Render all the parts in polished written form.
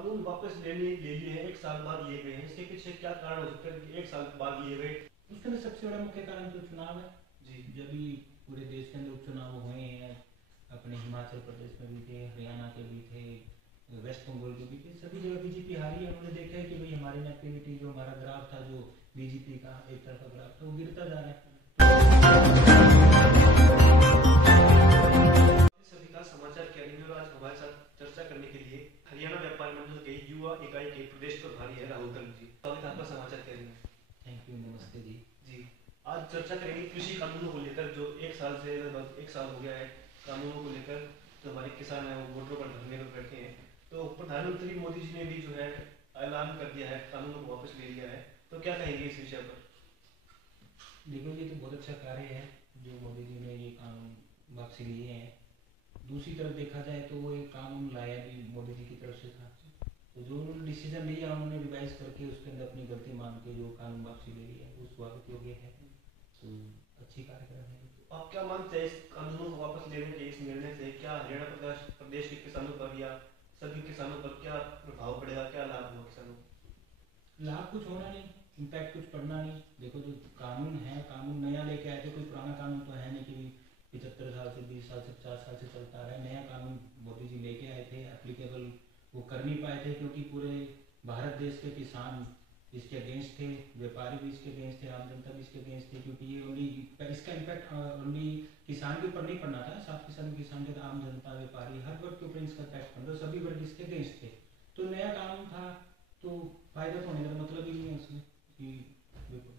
कानून वापस ले लिए हैं, 1 साल बाद लिए गए हैं, इसके पीछे क्या कारण हो सकता है कि 1 साल बाद लिए गए? उसके अंदर सबसे बड़ा मुख्य कारण तो चुनाव है। जी। जब भी पूरे देश के अंदर उपचुनाव हुए हैं, अपने हिमाचल प्रदेश में भी थे, हरियाणा के भी थे, वेस्ट बंगाल के भी थे, सभी जगह बीजेपी हारी है। उन्होंने देखा है कि भाई हमारी एक्टिविटी, जो हमारा ग्राफ था, जो बीजेपी का एक तरफा ग्राफ था, वो गिरता जा रहा है। सभी का समाचार कैलेंडर में आज हमारे साथ चर्चा करने के लिए हरियाणा व्यापार मंडल के युवा इकाई के प्रदेश प्रभारी है राहुल गर्ग जी। स्वागत है आपका समाचार कैलेंडर। थैंक यू, नमस्ते जी। जी, आज चर्चा करेंगे कृषि कानूनों को लेकर, जो 1 साल से लगभग 1 साल हो गया है कानूनों को लेकर। जो हमारे किसान हैं वो वोटरों पर धरने पर बैठे हैं, तो प्रधानमंत्री मोदी जी ने भी जो है ऐलान कर दिया है, कानूनों को वापस ले लिया है, तो क्या कहेंगे इस विषय पर? देखो, ये तो बहुत अच्छा कार्य है जो मोदी जी ने ये कानून वापसी लिए हैं। दूसरी तरफ देखा जाए तो वो एक कानून लाया भी मोदी जी की तरफ से था, तो जो उन्होंने डिसीजन लिया, उन्होंने रिवाइज करके उसके अंदर अपनी गलती मान के जो कानून वापसी ले लिया, वो स्वागत योग्य है। तो अच्छी कार्यक्रम है। आप क्या मानते हैं, इस कानूनों को वापस लेने के इस निर्णय से क्या हरियाणा प्रदेश के किसानों पर या सभी किसानों पर क्या प्रभाव पड़ेगा, क्या लाभ होगा किसानों को? लाभ कुछ होना नहीं, इम्पैक्ट कुछ पड़ना नहीं। देखो, जो कानून है, कानून नया लेके आए थे, कोई पुराना कानून तो है नहीं कि 75 साल से, 20 साल से, 50 साल से चलता रहा है। नया कानून मोदी जी लेके आए थे, एप्लीकेबल वो कर नहीं पाए थे क्योंकि पूरे भारत देश के किसान इसके अगेंस्ट थे, व्यापारी भी इसके अगेंस्ट थे, आम जनता भी इसके अगेंस्ट थे, क्योंकि ये ओनली इसका इम्पैक्ट ओनली किसान के ऊपर नहीं पड़ना था, साथ के साथ किसान के आम जनता, व्यापारी, हर वर्ग के ऊपर इसका इम्पैक्ट पड़ता, सभी वर्ग इसके अगेंस्ट थे। तो नया कानून था तो फायदा तो होने का मतलब ही नहीं है उसमें कि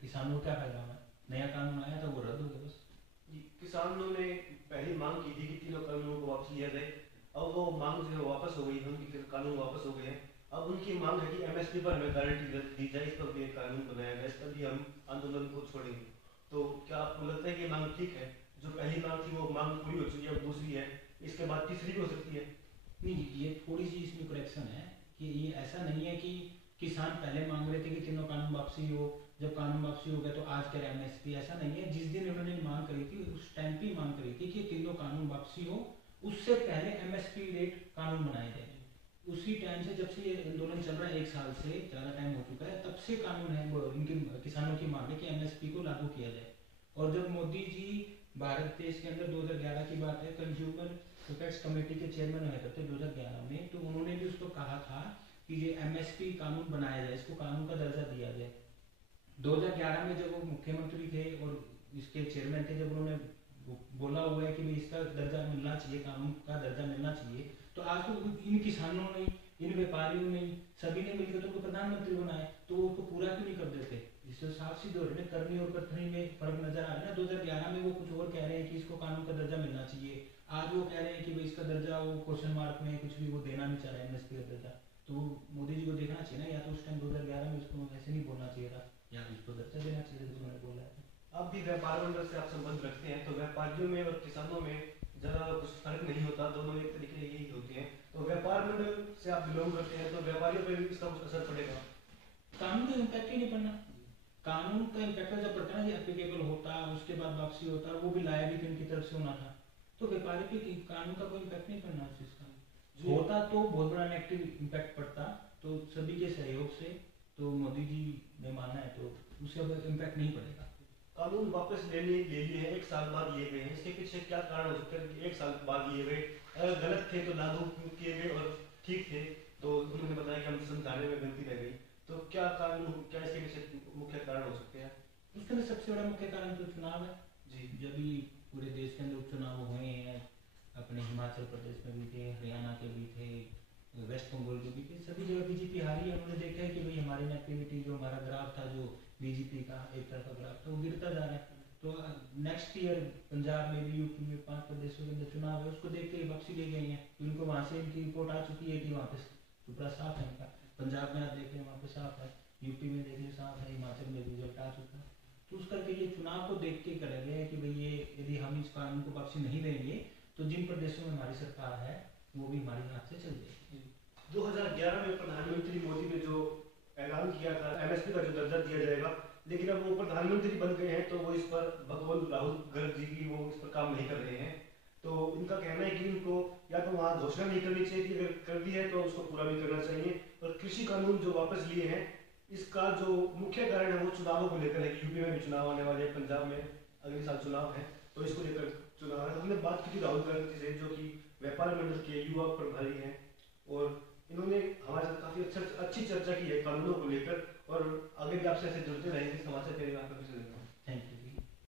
किसानों को क्या फायदा होना। नया कानून आया था, वो रद्द हो गया बस। किसानों ने पहली मांग की थी कि तीनों कानूनों को वापस लिया जाए, अब वो मांग जो है वापस हो गई है, उनकी कानून वापस हो गए हैं। अब उनकी मांग है कि एमएसपी पर हमें गारंटी दी जाए, इस पर भी एक कानून बनाया जाए, इस पर भी हम आंदोलन को छोड़ेंगे। तो क्या आपको लगता है कि मांग ठीक है? जो पहली मांग थी वो मांग पूरी हो चुकी है, अब दूसरी है, इसके बाद तीसरी भी हो सकती है? नहीं, ये थोड़ी सी इसमें करेक्शन है कि ये ऐसा नहीं है कि किसान पहले मांग रहे थे कि तीनों कानून वापसी हो, जब कानून वापसी हो गया तो आज करें एमएसपी। ऐसा नहीं है। जिस दिन उन्होंने मांग करी थी, उस टाइम पे मांग करी थी कि तीनों कानून वापसी हो, उससे पहले एमएसपी रेट कानून बनाए जाए। उसी टाइम से, जब से ये आंदोलन चल रहा है, 1 साल से ज़्यादा टाइम हो चुका है, तब से कानून है वो, इनकी किसानों की मांग है कि एमएसपी को लागू किया जाए। और जब मोदी जी भारत देश के अंदर 2011 की बात है, कंज्यूमर प्रोटेक्ट कमेटी के चेयरमैन हुए थे 2011 में, तो उन्होंने भी उसको कहा था कि ये एमएसपी कानून बनाया जाए, इसको कानून का दर्जा दिया जाए। 2011 में जब वो मुख्यमंत्री थे और इसके चेयरमैन थे, जब उन्होंने बोला हुआ है कि भाई इसका दर्जा मिलना चाहिए, कानून का दर्जा मिलना चाहिए, तो आज तो इन किसानों ने, इन व्यापारियों ने, सभी ने मिलकर तो उनको प्रधानमंत्री बनाए, तो वो उसको पूरा क्यों नहीं कर देते? इससे साफ सीधे में करनी और कथनी में फर्क नजर आ रहा है ना। 2011 में वो कुछ और कह रहे हैं कि इसको कानून का दर्जा मिलना चाहिए, आज वो कह रहे हैं कि भाई इसका दर्जा, वो क्वेश्चन मार्क में कुछ भी वो देना नहीं चाह रहे एमएसपी का दर्जा। तो मोदी जी को देखना चाहिए ना, या तो उस टाइम 2011 में उसको ऐसे नहीं बोलना चाहिए था, या उसको दर्जा देना चाहिए था जो उन्होंने बोला है। अब भी व्यापार मंडल से आप संबंध रखते हैं, तो व्यापारियों में और किसानों में ज़्यादा कुछ फर्क नहीं होता, दोनों एक तरीके यही होते हैं। तो व्यापार मंडल से आप बिलोंग करते हैं, तो व्यापारियों पर भी इसका कुछ असर पड़ेगा? कानून का इम्पैक्ट ही नहीं पड़ना। कानून का इम्पैक्ट जब पड़ता है ना, एप्लीकेबल होता, उसके बाद वापसी होता, वो भी लाया भी इनकी तरफ से होना था, तो व्यापारी पे कानून का कोई इम्पैक्ट नहीं पड़ना उस चीज का। होता तो बहुत बड़ा नेगेटिव इम्पैक्ट पड़ता, तो सभी के सहयोग से, तो मोदी जी ने माना है तो उससे अब इम्पैक्ट नहीं पड़ेगा। कानून वापस ले लिए हैं, 1 साल बाद लिए गए हैं, इसके पीछे क्या कारण हो सकता है कि 1 साल बाद लिए गए? अगर गलत थे तो लागू किए गए, और ठीक थे तो उन्होंने बताया कि हम समझाने में गलती रह गई, तो क्या कानून, क्या इसके पीछे मुख्य कारण हो सकते हैं? उसके अंदर सबसे बड़ा मुख्य कारण तो चुनाव है। जी। जब भी पूरे देश के अंदर उपचुनाव हुए हैं, अपने हिमाचल प्रदेश में भी थे, हरियाणा के भी थे, वेस्ट बंगाल के भी थे, सभी जगह बीजेपी हारी है। उन्होंने देखा है कि भाई हमारी एक्टिविटी, जो हमारा ग्राफ था, जो बीजेपी का एक तरफा ग्राफ था, वो गिरता जा रहा है। तो नेक्स्ट ईयर पंजाब में भी, यूपी में, 5 प्रदेशों के अंदर चुनाव है, उसको देखते ही वापसी ले गई है। उनको वहाँ से इनकी रिपोर्ट आ चुकी है कि वहाँ पे पूरा साफ है इनका। पंजाब में आप देख रहे हैं, वहाँ पे साफ है, यूपी में देख रहे साफ है, हिमाचल में रिजल्ट आ चुका है। तो उस करके ये चुनाव को देख के करा गया है कि भाई ये, यदि हम इस कानून को वापसी नहीं देंगे तो जिन प्रदेशों में हमारी सरकार है वो भी हमारे हाथ से चल जाएगी। 2011 में प्रधानमंत्री मोदी ने जो ऐलान किया था एमएसपी का जो दर्जा दिया जाएगा, लेकिन अब वो प्रधानमंत्री बन गए हैं, तो वो इस पर भगवान राहुल गर्ग जी की, वो इस पर काम नहीं कर रहे हैं। तो इनका कहना है कि इनको या तो वहाँ घोषणा नहीं करनी चाहिए थी, अगर कर दी है तो उसको पूरा भी करना चाहिए, कृषि कानून जो वापस लिए हैं, इसका जो मुख्य कारण है वो चुनावों को लेकर है कि यूपी में भी चुनाव आने वाले हैं, पंजाब में अगले साल चुनाव है, तो इसको लेकर चुनाव है। हमने बात की थी राहुल गांधी से जो कि व्यापार मंडल के युवा प्रभारी हैं, और इन्होंने हमारे साथ काफ़ी अच्छी चर्चा की है कानूनों को लेकर, और आगे भी आपसे ऐसे जुड़ते रहेंगे। समाचार के लिए आपका कैसे लगता है? Thank you.